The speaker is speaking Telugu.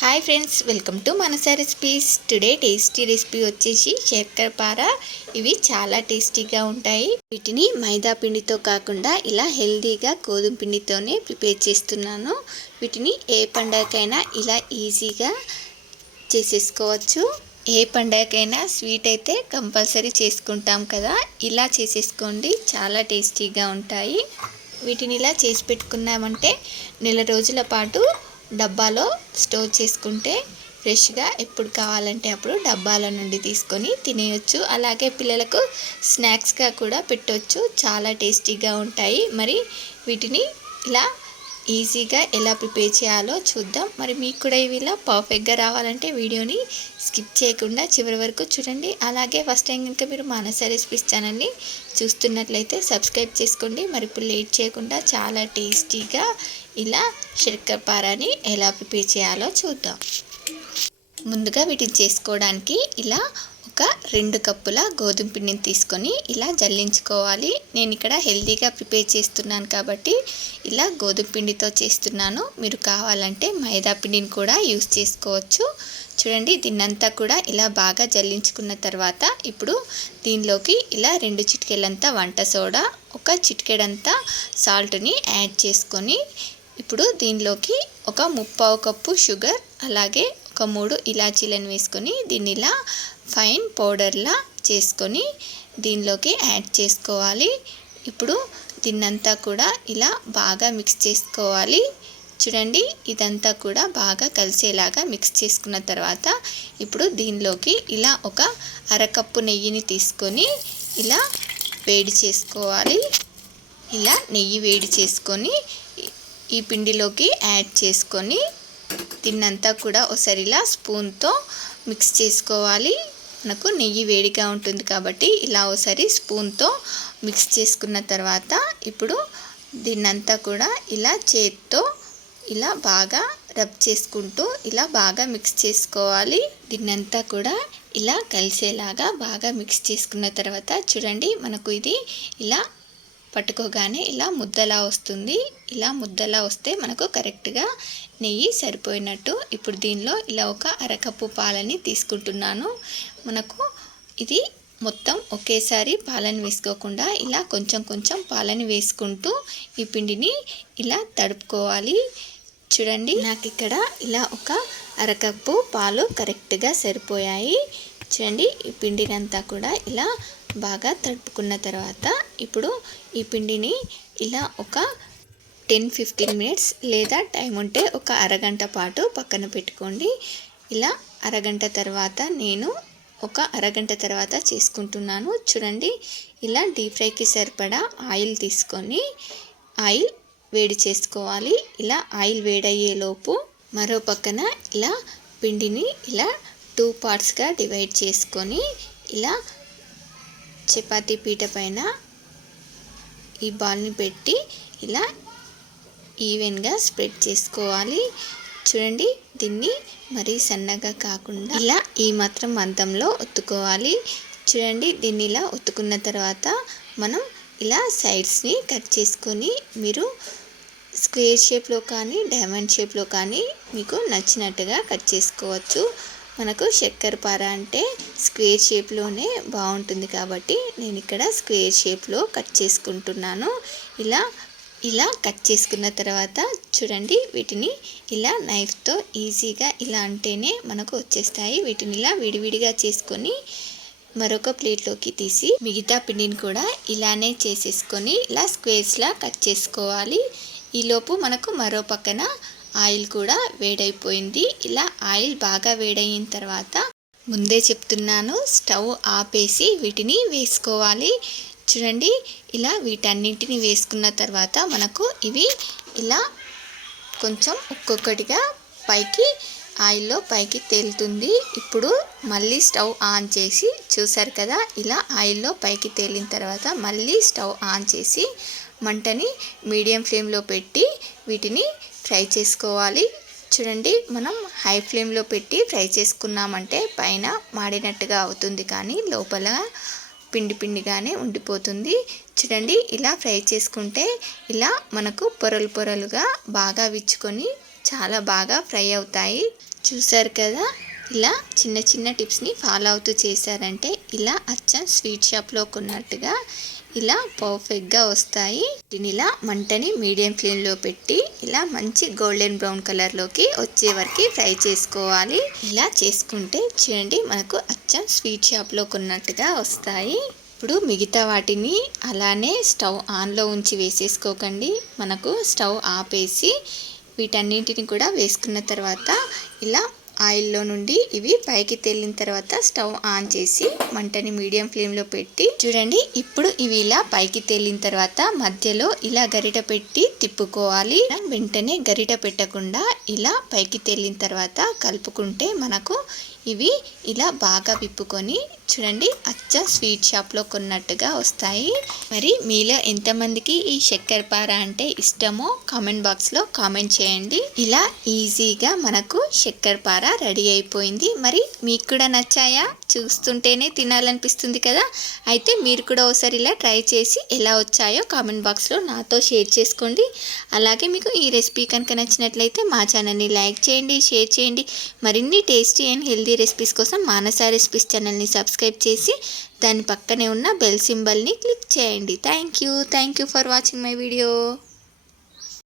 Hi friends, welcome to Manasa recipes. Today tasty recipe వచ్చేసి శర్కరపార. ఇవి చాలా టేస్టీగా ఉంటాయి. వీటిని మైదా పిండితో కాకుండా ఇలా హెల్తీగా గోధుమ పిండితోనే ప్రిపేర్ చేస్తున్నాను. వీటిని ఏ పండగకైనా ఇలా ఈజీగా చేసేసుకోవచ్చు. ఏ పండగకైనా స్వీట్ అయితే కంపల్సరీ చేసుకుంటాం కదా, ఇలా చేసేసుకోండి. చాలా టేస్టీగా ఉంటాయి. వీటిని ఇలా చేసి పెట్టుకున్నామంటే నెల రోజుల పాటు డబ్బాలో స్టోర్ చేసుకుంటే ఫ్రెష్గా ఎప్పుడు కావాలంటే అప్పుడు డబ్బాల నుండి తీసుకొని తినేయొచ్చు. అలాగే పిల్లలకు స్నాక్స్గా కూడా పెట్టవచ్చు. చాలా టేస్టీగా ఉంటాయి. మరి వీటిని ఇలా ఈజీగా ఎలా ప్రిపేర్ చేయాలో చూద్దాం. మరి మీకు కూడా ఇవి ఇలా పర్ఫెక్ట్గా రావాలంటే వీడియోని స్కిప్ చేయకుండా చివరి వరకు చూడండి. అలాగే ఫస్ట్ టైం కనుక మీరు మనసా రెసిపీస్ ఛానల్ని చూస్తున్నట్లయితే సబ్స్క్రైబ్ చేసుకోండి. మరి ఇప్పుడు లేట్ చేయకుండా చాలా టేస్టీగా ఇలా శర్కరపారని ఎలా ప్రిపేర్ చేయాలో చూద్దాం. ముందుగా వీటిని చేసుకోవడానికి ఇలా ఒక 2 కప్పుల గోధుమ పిండిని తీసుకొని ఇలా జల్లించుకోవాలి. నేను ఇక్కడ హెల్తీగా ప్రిపేర్ చేస్తున్నాను కాబట్టి ఇలా గోధుమ పిండితో చేస్తున్నాను. మీరు కావాలంటే మైదా పిండిని కూడా యూస్ చేసుకోవచ్చు. చూడండి, దీన్నంతా కూడా ఇలా బాగా జల్లించుకున్న తర్వాత ఇప్పుడు దీనిలోకి ఇలా 2 చిటికెలంతా వంట సోడా, 1 చిటికెడంతా సాల్ట్ని యాడ్ చేసుకొని ఇప్పుడు దీనిలోకి ఒక 1/4 కప్పు షుగర్, అలాగే ఒక 3 ఇలాచీలను వేసుకొని దీన్ని ఇలా ఫైన్ పౌడర్లా చేసుకొని దీనిలోకి యాడ్ చేసుకోవాలి. ఇప్పుడు దీన్నంతా కూడా ఇలా బాగా మిక్స్ చేసుకోవాలి. చూడండి, ఇదంతా కూడా బాగా కలిసేలాగా మిక్స్ చేసుకున్న తర్వాత ఇప్పుడు దీనిలోకి ఇలా ఒక 1/2 కప్పు నెయ్యిని తీసుకొని ఇలా వేడి చేసుకోవాలి. ఇలా నెయ్యి వేడి చేసుకొని ఈ పిండిలోకి యాడ్ చేసుకొని దీన్నంతా కూడా ఒకసారి ఇలా స్పూన్తో మిక్స్ చేసుకోవాలి. మనకు నెయ్యి వేడిగా ఉంటుంది కాబట్టి ఇలా ఒకసారి స్పూన్తో మిక్స్ చేసుకున్న తర్వాత ఇప్పుడు దీన్నంతా కూడా ఇలా చేత్తో ఇలా బాగా రబ్ చేసుకుంటూ ఇలా బాగా మిక్స్ చేసుకోవాలి. దీన్నంతా కూడా ఇలా కలిసేలాగా బాగా మిక్స్ చేసుకున్న తర్వాత చూడండి, మనకు ఇది ఇలా పట్టుకోగానే ఇలా ముద్దలా వస్తుంది. ఇలా ముద్దలా వస్తే మనకు కరెక్ట్గా నెయ్యి సరిపోయినట్టు. ఇప్పుడు దీనిలో ఇలా ఒక 1/2 కప్పు పాలని తీసుకుంటున్నాను. మనకు ఇది మొత్తం ఒకేసారి పాలని వేసుకోకుండా ఇలా కొంచెం కొంచెం పాలని వేసుకుంటూ ఈ పిండిని ఇలా తడుపుకోవాలి. చూడండి, నాకు ఇక్కడ ఇలా ఒక 1/2 కప్పు పాలు కరెక్ట్గా సరిపోయాయి. చూడండి, ఈ పిండిని అంతా కూడా ఇలా బాగా తడుపుకున్న తర్వాత ఇప్పుడు ఈ పిండిని ఇలా ఒక 10-15 మినిట్స్ లేదా టైం ఉంటే ఒక అరగంట పాటు పక్కన పెట్టుకోండి. ఇలా అరగంట తర్వాత నేను ఒక అరగంట తర్వాత చేసుకుంటున్నాను. చూడండి, ఇలా డీప్ ఫ్రైకి సరిపడా ఆయిల్ తీసుకొని ఆయిల్ వేడి చేసుకోవాలి. ఇలా ఆయిల్ వేడయ్యేలోపు మరో పక్కన ఇలా పిండిని ఇలా 2 పార్ట్స్గా డివైడ్ చేసుకొని ఇలా చపాతీ పీట పైన ఈ బాల్ని పెట్టి ఇలా ఈవెన్గా స్ప్రెడ్ చేసుకోవాలి. చూడండి, దీన్ని మరీ సన్నగా కాకుండా ఇలా ఈ మాత్రం మందంలో ఒత్తుకోవాలి. చూడండి, దీన్ని ఇలా ఒత్తుకున్న తర్వాత మనం ఇలా సైడ్స్ని కట్ చేసుకొని మీరు స్క్వేర్ షేప్లో కానీ డైమండ్ షేప్లో కానీ మీకు నచ్చినట్టుగా కట్ చేసుకోవచ్చు. మనకు శర్కరపార అంటే స్క్వేర్ షేప్లోనే బాగుంటుంది కాబట్టి నేను ఇక్కడ స్క్వేర్ షేప్లో కట్ చేసుకుంటున్నాను. ఇలా కట్ చేసుకున్న తర్వాత చూడండి, వీటిని ఇలా నైఫ్తో ఈజీగా ఇలా అంటేనే మనకు వచ్చేస్తాయి. వీటిని ఇలా విడివిడిగా చేసుకొని మరొక ప్లేట్లోకి తీసి మిగతా పిండిని కూడా ఇలానే చేసేసుకొని ఇలా స్క్వేర్స్లా కట్ చేసుకోవాలి. ఈలోపు మనకు మరో పక్కన ఆయిల్ కూడా వేడైపోయింది. ఇలా ఆయిల్ బాగా వేడయిన తర్వాత ముందే చెప్తున్నాను, స్టవ్ ఆపేసి వీటిని వేసుకోవాలి. చూడండి, ఇలా వీటన్నింటిని వేసుకున్న తర్వాత మనకు ఇవి ఇలా కొంచెం ఒక్కొక్కటిగా ఆయిల్లో పైకి తేలుతుంది. ఇప్పుడు మళ్ళీ స్టవ్ ఆన్ చేసి చూసారు కదా, ఇలా ఆయిల్లో పైకి తేలిన తర్వాత మళ్ళీ స్టవ్ ఆన్ చేసి మంటని మీడియం ఫ్లేమ్లో పెట్టి వీటిని ఫ్రై చేసుకోవాలి. చూడండి, మనం హై ఫ్లేమ్లో పెట్టి ఫ్రై చేసుకున్నామంటే పైన మాడినట్టుగా అవుతుంది, కానీ లోపల పిండిగానే ఉండిపోతుంది. చూడండి, ఇలా ఫ్రై చేసుకుంటే ఇలా మనకు పొరలుగా బాగా విచ్చుకొని చాలా బాగా ఫ్రై అవుతాయి. చూసారు కదా, ఇలా చిన్న చిన్న టిప్స్ని ఫాలో అవుతూ చేశారంటే ఇలా అచ్చం స్వీట్ షాప్లో కొన్నట్టుగా ఇలా పర్ఫెక్ట్గా వస్తాయి. దీని ఇలా మంటని మీడియం ఫ్లేమ్లో పెట్టి ఇలా మంచి గోల్డెన్ బ్రౌన్ కలర్లోకి వచ్చే వరకు ఫ్రై చేసుకోవాలి. ఇలా చేసుకుంటే చూడండి మనకు అచ్చం స్వీట్ షాప్లో కొన్నట్టుగా వస్తాయి. ఇప్పుడు మిగతా వాటిని అలానే స్టవ్ ఆన్లో ఉంచి వేసేసుకోకండి. మనకు స్టవ్ ఆపేసి వీటన్నింటిని కూడా వేసుకున్న తర్వాత ఇలా ఆయిల్లో నుండి ఇవి పైకి తేలిన తర్వాత స్టవ్ ఆన్ చేసి మంటని మీడియం ఫ్లేమ్లో పెట్టి చూడండి. ఇప్పుడు ఇవి ఇలా పైకి తేలిన తర్వాత మధ్యలో ఇలా గరిట పెట్టి తిప్పుకోవాలి. వెంటనే గరిట పెట్టకుండా ఇలా పైకి తేలిన తర్వాత కలుపుకుంటే మనకు ఇవి ఇలా బాగా విప్పుకొని చూడండి అచ్చ స్వీట్ షాప్లో కొన్నట్టుగా వస్తాయి. మరి మీలో ఎంతమందికి ఈ చక్కెరపార అంటే ఇష్టమో కామెంట్ బాక్స్లో కామెంట్ చేయండి. ఇలా ఈజీగా మనకు చక్కెరపార రెడీ అయిపోయింది. మరి మీకు కూడా నచ్చాయా? చూస్తుంటేనే తినాలనిపిస్తుంది కదా. అయితే మీరు కూడా ఒకసారి ఇలా ట్రై చేసి ఎలా వచ్చాయో కామెంట్ బాక్స్లో నాతో షేర్ చేసుకోండి. అలాగే మీకు ఈ రెసిపీ కనుక నచ్చినట్లయితే మా ఛానల్ని లైక్ చేయండి, షేర్ చేయండి. మరిన్ని టేస్టీ అండ్ హెల్దీ రెసిపీస్ కోసం మానస రెసిపీస్ ఛానల్ని సబ్స్క్రైబ్ చేసి దాని పక్కనే ఉన్న బెల్ సింబల్ని క్లిక్ చేయండి. Thank you for watching my video.